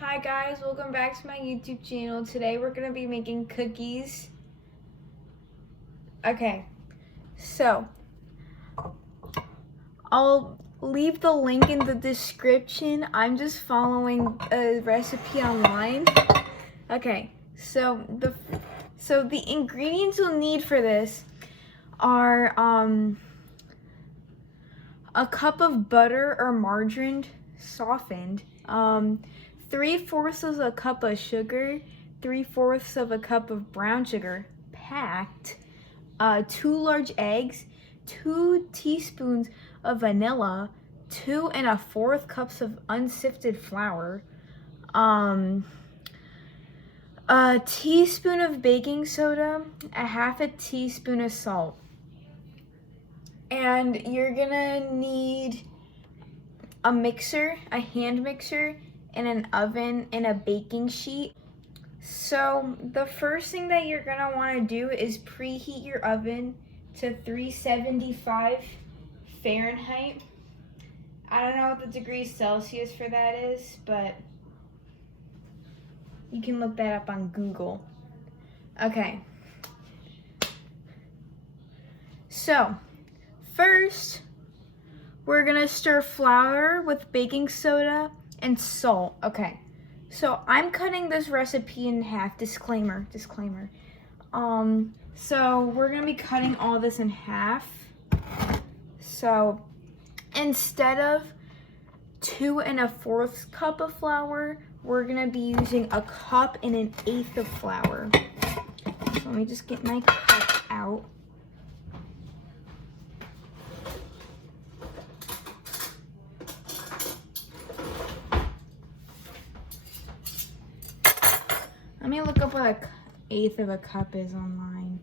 Hi guys, welcome back to my YouTube channel. Today we're gonna be making cookies. Okay, so I'll leave the link in the description. I'm just following a recipe online. Okay, so the ingredients you'll need for this are a cup of butter or margarine softened, 3/4 of a cup of sugar, 3/4 of a cup of brown sugar packed, 2 large eggs, 2 teaspoons of vanilla, 2 1/4 cups of unsifted flour, a teaspoon of baking soda, a 1/2 teaspoon of salt. And you're gonna need a mixer, a hand mixer, and an oven and a baking sheet. So the first thing that you're gonna wanna do is preheat your oven to 375 Fahrenheit. I don't know what the degrees Celsius for that is, but you can look that up on Google. Okay. So, first, we're gonna stir flour with baking soda and salt. Okay, so I'm cutting this recipe in half. Disclaimer. So we're gonna be cutting all this in half. So instead of 2 1/4 cup of flour, we're gonna be using a cup and 1/8 of flour. So let me just get my cup out. Let me look up what 1/8 of a cup is online.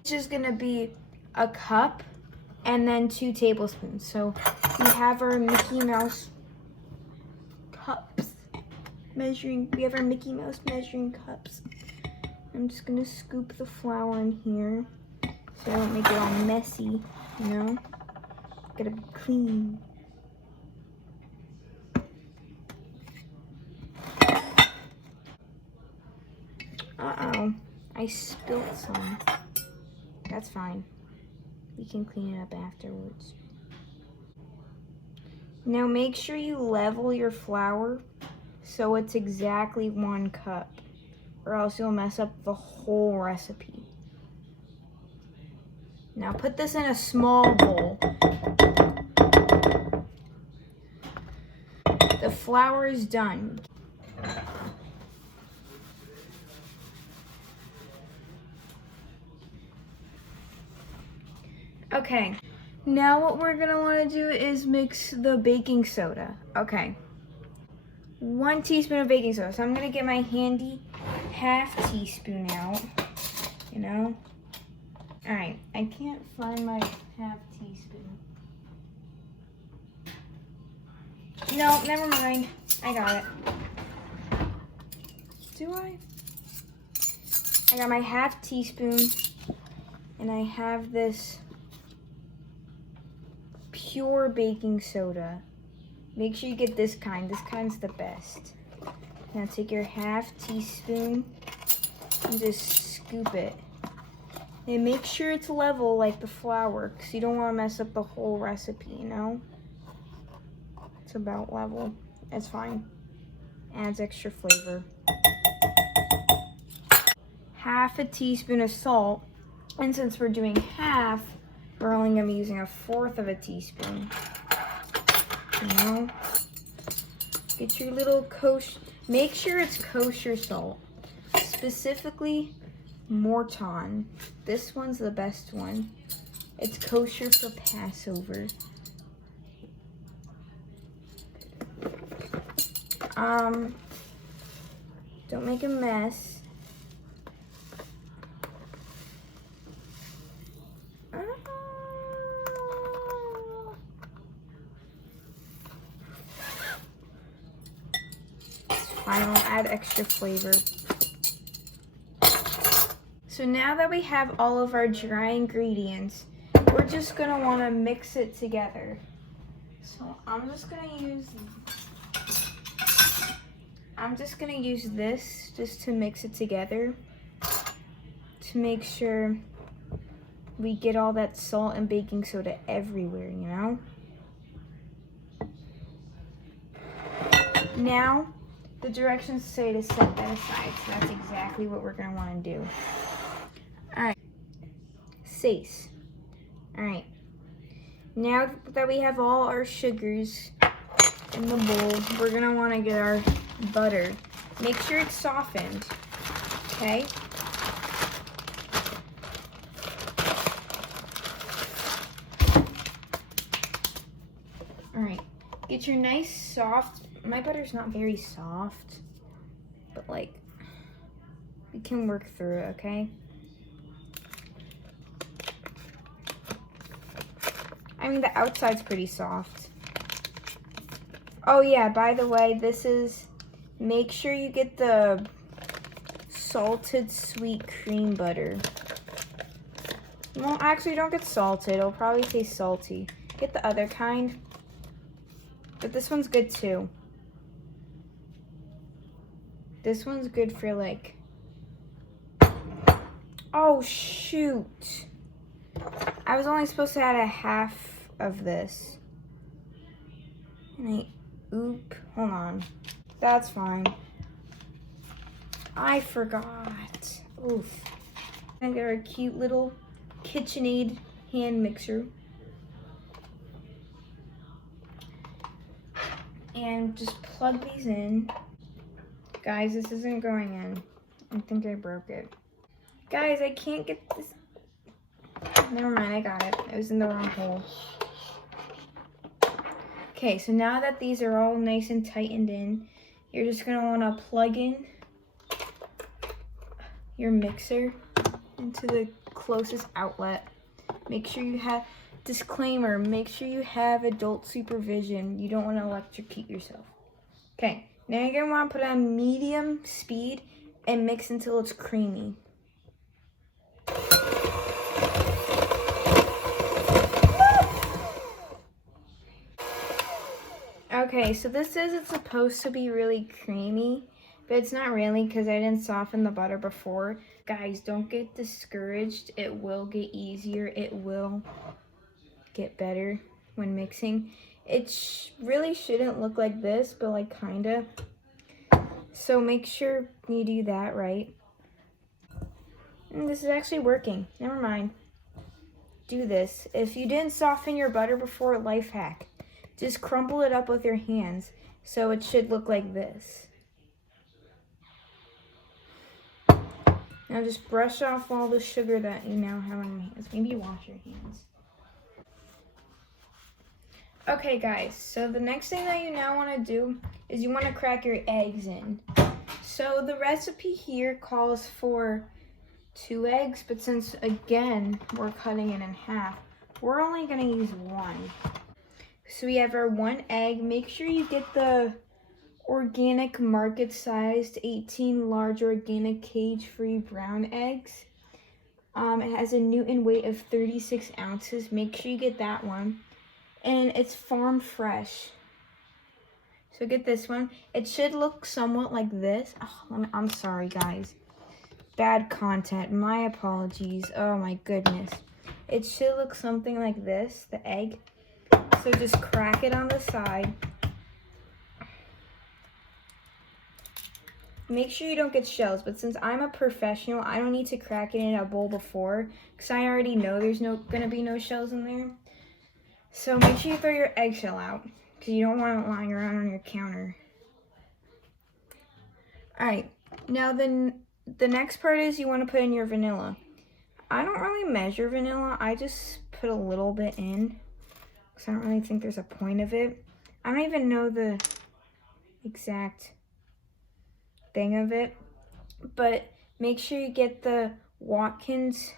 It's just gonna be a cup and then 2 tablespoons. So we have our Mickey Mouse cups. We have our Mickey Mouse measuring cups. I'm just gonna scoop the flour in here so I don't make it all messy, you know? Gotta be clean. Uh-oh, I spilled some. That's fine. We can clean it up afterwards. Now make sure you level your flour so it's exactly 1 cup, or else you'll mess up the whole recipe. Now put this in a small bowl. The flour is done. Okay, now what we're gonna wanna do is mix the baking soda. Okay, 1 teaspoon of baking soda. So I'm gonna get my handy 1/2 teaspoon out, you know? All right, I can't find my 1/2 teaspoon. No, never mind, I got it. Do I? I got my 1/2 teaspoon, and I have this pure baking soda. Make sure you get this kind. This kind's the best. Now take your 1/2 teaspoon and just scoop it. And make sure it's level like the flour, because you don't want to mess up the whole recipe, you know? It's about level. It's fine. Adds extra flavor. 1/2 teaspoon of salt. And since we're doing half, we're only going to be using 1/4 of a teaspoon. You know? Get your little kosher. Make sure it's kosher salt. Specifically, Morton. This one's the best one. It's kosher for Passover. Don't make a mess. Fine, I'll add extra flavor. So now that we have all of our dry ingredients, we're just gonna wanna mix it together. So I'm just gonna use this just to mix it together to make sure we get all that salt and baking soda everywhere, you know? Now, the directions say to set that aside, so that's exactly what we're gonna wanna do. All right, Sace. All right, now that we have all our sugars in the bowl, we're gonna wanna get our butter. Make sure it's softened, okay? All right, get your nice soft, my butter's not very soft, but like, we can work through it, okay? I mean, the outside's pretty soft. Oh yeah, by the way, make sure you get the salted sweet cream butter. Well, actually, don't get salted. It'll probably taste salty. Get the other kind. But this one's good too. This one's good for like... Oh, shoot. I was only supposed to add a half of this. And oop, hold on. That's fine. I forgot. Oof. I got our cute little KitchenAid hand mixer. And just plug these in. Guys, this isn't going in. I think I broke it. Guys, I can't get this. Never mind, I got it. It was in the wrong hole. Okay, so now that these are all nice and tightened in, you're just gonna wanna plug in your mixer into the closest outlet. Make sure you have, disclaimer, make sure you have adult supervision. You don't wanna electrocute yourself. Okay, now you're gonna wanna put on medium speed and mix until it's creamy. Okay, so this says it's supposed to be really creamy, but it's not really because I didn't soften the butter before. Guys, don't get discouraged. It will get easier. It will get better when mixing. It really shouldn't look like this, but like kinda. So make sure you do that right. And this is actually working. Never mind. Do this. If you didn't soften your butter before, life hack. Just crumble it up with your hands so it should look like this. Now just brush off all the sugar that you now have on your hands. Maybe wash your hands. Okay guys, so the next thing that you now want to do is you want to crack your eggs in. So the recipe here calls for 2 eggs, but since again we're cutting it in half, we're only going to use 1. So we have our 1 egg. Make sure you get the organic market-sized 18 large organic cage-free brown eggs. It has a Newton weight of 36 ounces. Make sure you get that one. And it's farm fresh. So get this one. It should look somewhat like this. Oh, I'm sorry, guys. Bad content. My apologies. Oh, my goodness. It should look something like this, the egg. So just crack it on the side. Make sure you don't get shells, but since I'm a professional, I don't need to crack it in a bowl before, because I already know there's gonna be no shells in there. So make sure you throw your eggshell out, because you don't want it lying around on your counter. Alright, now the next part is you want to put in your vanilla. I don't really measure vanilla, I just put a little bit in. I don't really think there's a point of it. I don't even know the exact thing of it, but make sure you get the Watkins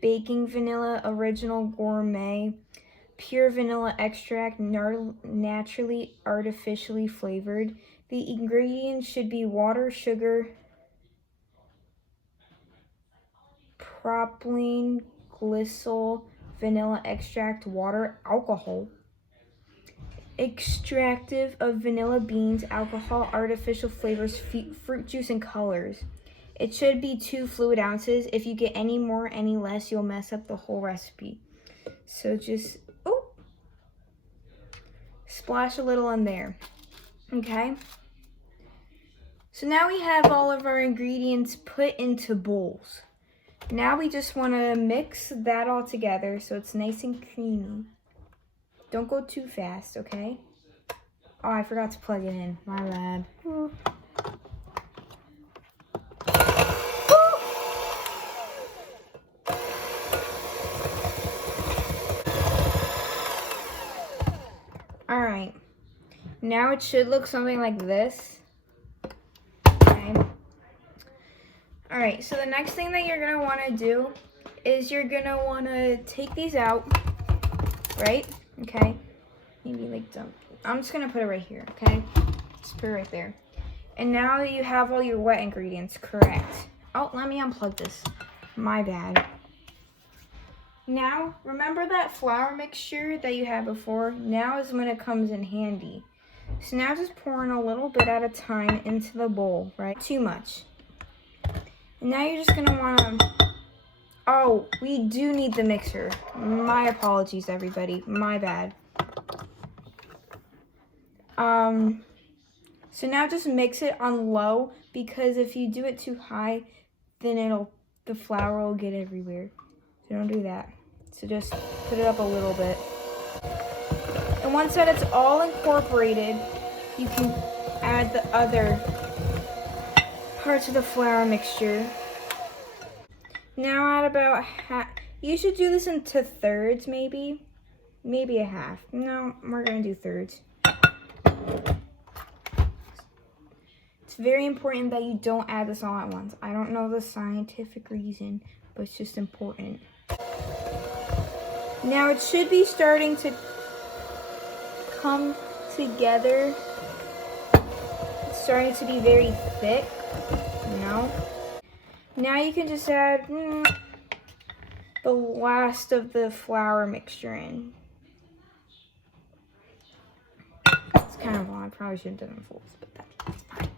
Baking Vanilla Original Gourmet Pure Vanilla Extract, naturally artificially flavored. The ingredients should be water, sugar, propylene glycol, vanilla extract, water, alcohol. Extractive of vanilla beans, alcohol, artificial flavors, fruit juice, and colors. It should be 2 fluid ounces. If you get any more, any less, you'll mess up the whole recipe. So just, splash a little in there, okay? So now we have all of our ingredients put into bowls. Now we just want to mix that all together so it's nice and creamy. Don't go too fast, okay? Oh, I forgot to plug it in. My bad. Alright. Now it should look something like this. Okay. Alright, so the next thing that you're going to want to do is you're going to want to take these out, right? Okay. Maybe like dump. I'm just going to put it right here, okay? Just put it right there. And now that you have all your wet ingredients, correct. Oh, let me unplug this. My bad. Now, remember that flour mixture that you had before? Now is when it comes in handy. So now just pouring a little bit at a time into the bowl, right? Too much. And now you're just gonna wanna, oh, we do need the mixer. My apologies, everybody, my bad. So now just mix it on low, because if you do it too high, then the flour will get everywhere. So don't do that. So just put it up a little bit. And once that it's all incorporated, you can add the other parts of the flour mixture. Now add about half. You should do this into thirds, maybe a half. No, we're gonna do thirds. It's very important that you don't add this all at once. I don't know the scientific reason, but it's just important. Now it should be starting to come together. It's starting to be very thick, you know? Now you can just add the last of the flour mixture in. It's kind of long. I probably shouldn't have done it full, but that's fine.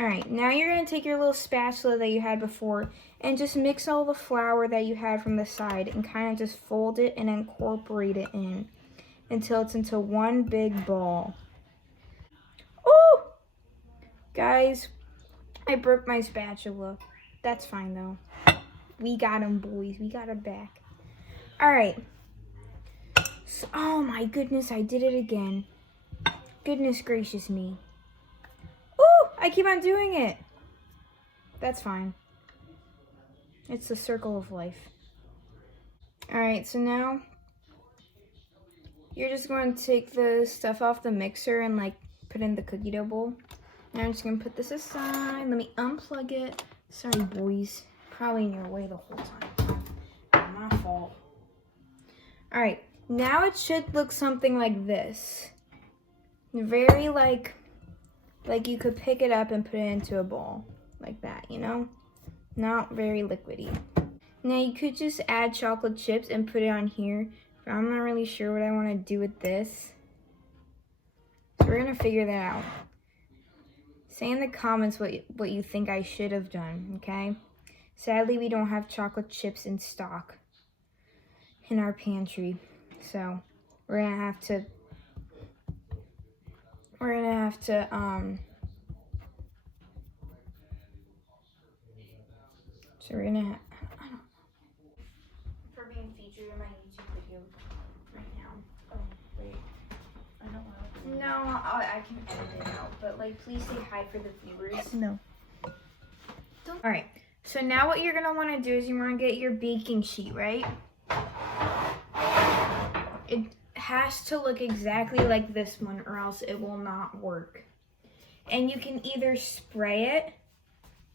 Alright, now you're going to take your little spatula that you had before and just mix all the flour that you had from the side and kind of just fold it and incorporate it in until it's into one big ball. Oh! Guys, I broke my spatula. That's fine though. We got him, boys. We got him back. Alright. So, oh my goodness, I did it again. Goodness gracious me. I keep on doing it. That's fine. It's the circle of life. Alright, so now you're just going to take the stuff off the mixer and like put in the cookie dough bowl. Now I'm just going to put this aside. Let me unplug it. Sorry, boys. Probably in your way the whole time. Not my fault. Alright, now it should look something like this. Very like you could pick it up and put it into a bowl like that, you know? Not very liquidy. Now you could just add chocolate chips and put it on here, but I'm not really sure what I want to do with this. So we're gonna figure that out. Say in the comments what you think I should have done, okay? Sadly, we don't have chocolate chips in stock in our pantry, so we're gonna have to so we're gonna I don't know. For being featured in my YouTube video right now. Oh, wait. I don't want to. No, I can edit it out, but like please say hi for the viewers. No. Alright, so now what you're gonna wanna do is you wanna get your baking sheet, right? It has to look exactly like this one or else it will not work. And you can either spray it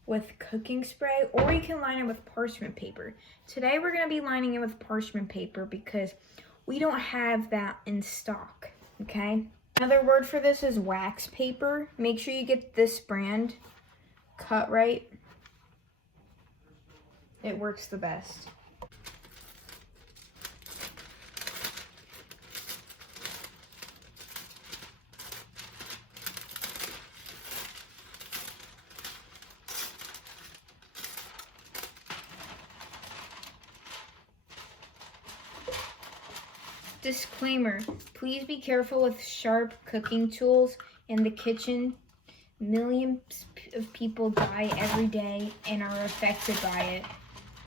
with cooking spray or you can line it with parchment paper. Today we're going to be lining it with parchment paper because we don't have that in stock, okay? Another word for this is wax paper. Make sure you get this brand cut right. It works the best. Disclaimer, please be careful with sharp cooking tools in the kitchen. Millions of people die every day and are affected by it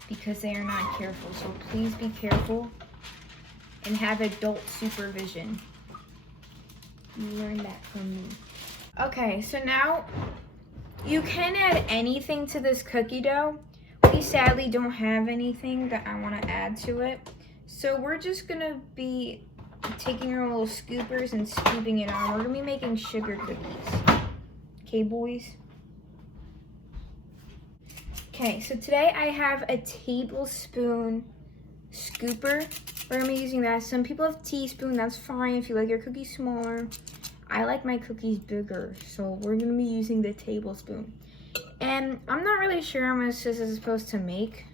because they are not careful. So please be careful and have adult supervision. You learned that from me. Okay, so now you can add anything to this cookie dough. We sadly don't have anything that I want to add to it. So we're just gonna be taking our little scoopers and scooping it on. We're gonna be making sugar cookies. Okay, boys? Okay, so today I have a tablespoon scooper. We're gonna be using that. Some people have teaspoon, that's fine if you like your cookies smaller. I like my cookies bigger, so we're gonna be using the tablespoon. And I'm not really sure how much this is supposed to make.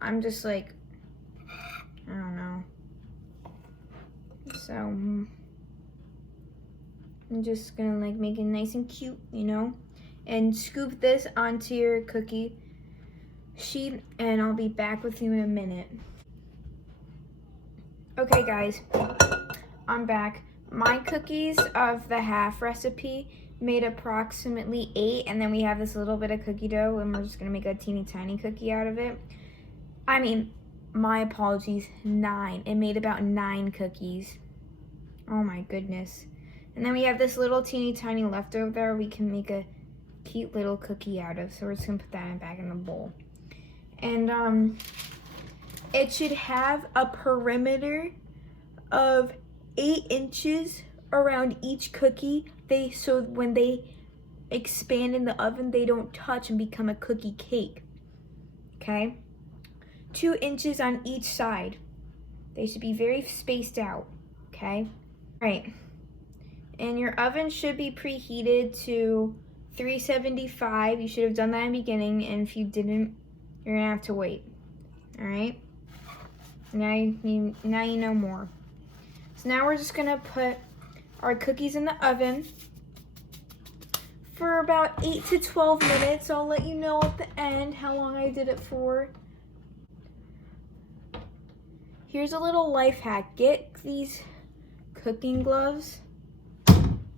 I'm just like, I don't know. So, I'm just gonna like make it nice and cute, you know? And scoop this onto your cookie sheet, and I'll be back with you in a minute. Okay guys, I'm back. My cookies of the half recipe made approximately 8, and then we have this little bit of cookie dough, and we're just gonna make a teeny tiny cookie out of it. I mean, my apologies, 9. It made about 9 cookies. Oh my goodness. And then we have this little teeny tiny leftover we can make a cute little cookie out of. So we're just gonna put that back in the bowl. And it should have a perimeter of 8 inches around each cookie. So when they expand in the oven, they don't touch and become a cookie cake. Okay? 2 inches on each side. They should be very spaced out, okay? All right, and your oven should be preheated to 375. You should have done that in the beginning, and if you didn't, you're gonna have to wait, all right? Now you know more. So now we're just gonna put our cookies in the oven for about 8 to 12 minutes. I'll let you know at the end how long I did it for. Here's a little life hack. Get these cooking gloves.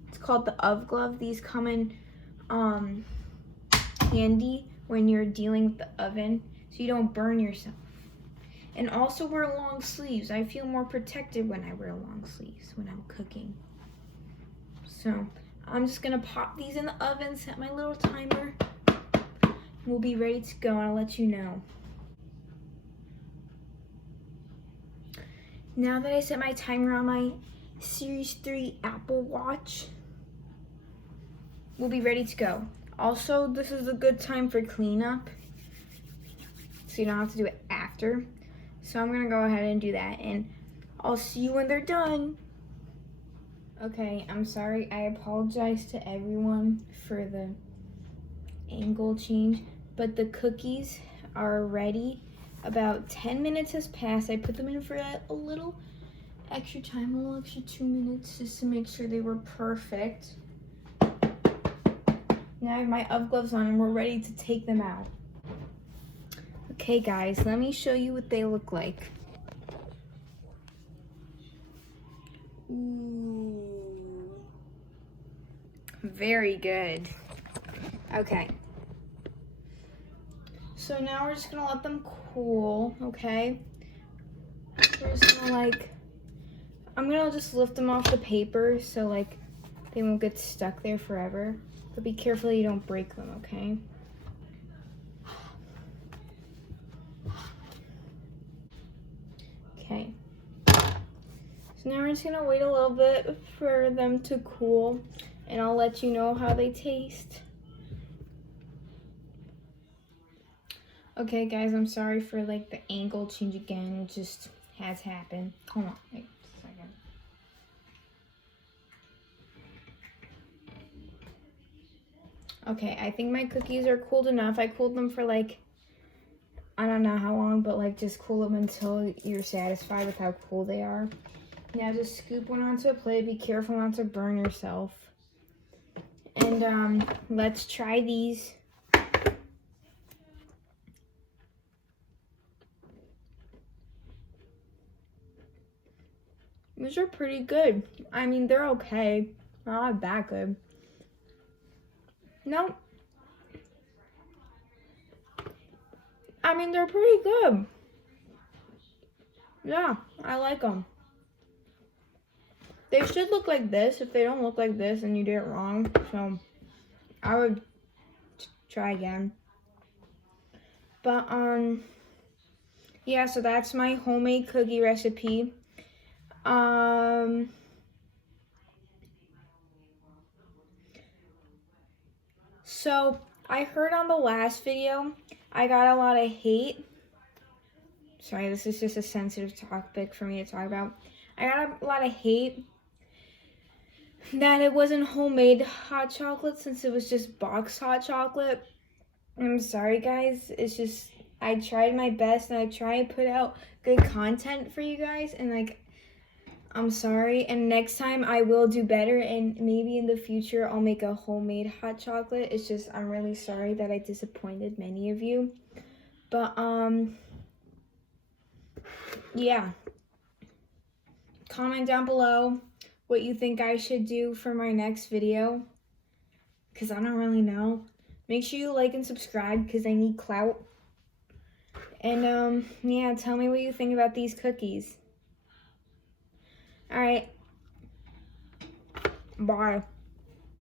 It's called the OV glove. These come in handy when you're dealing with the oven so you don't burn yourself. And also wear long sleeves. I feel more protected when I wear long sleeves when I'm cooking. So I'm just gonna pop these in the oven, set my little timer. We'll be ready to go and I'll let you know. Now that I set my timer on my Series 3 Apple Watch, we'll be ready to go. Also, this is a good time for cleanup, so you don't have to do it after. So I'm gonna go ahead and do that, and I'll see you when they're done. Okay, I'm sorry. I apologize to everyone for the angle change, but the cookies are ready. About 10 minutes has passed. I put them in for a little extra time, a little extra 2 minutes, just to make sure they were perfect. Now I have my OV gloves on and we're ready to take them out. Okay guys, let me show you what they look like. Ooh. Very good. Okay. So now we're just gonna let them cool, okay? We're just gonna I'm gonna just lift them off the paper so they won't get stuck there forever. But be careful you don't break them, okay? Okay. So now we're just gonna wait a little bit for them to cool and I'll let you know how they taste. Okay guys, I'm sorry for the angle change again. It just has happened. Hold on, wait a second. Okay, I think my cookies are cooled enough. I cooled them for I don't know how long, but like just cool them until you're satisfied with how cool they are. Now just scoop one onto a plate. Be careful not to burn yourself. And let's try these. These are pretty good. I mean, they're okay. Not that good. No. I mean, they're pretty good. Yeah, I like them. They should look like this. If they don't look like this, then you did it wrong. So, I would try again. But, yeah, so that's my homemade cookie recipe. So, I heard on the last video, I got a lot of hate. Sorry, this is just a sensitive topic for me to talk about. I got a lot of hate that it wasn't homemade hot chocolate since it was just boxed hot chocolate. I'm sorry, guys. It's just, I tried my best and I try to put out good content for you guys. And, like, I'm sorry. And next time I will do better. And maybe in the future I'll make a homemade hot chocolate. It's just, I'm really sorry that I disappointed many of you. But, yeah. Comment down below what you think I should do for my next video, because I don't really know. Make sure you like and subscribe because I need clout. And yeah, tell me what you think about these cookies. All right. Bye.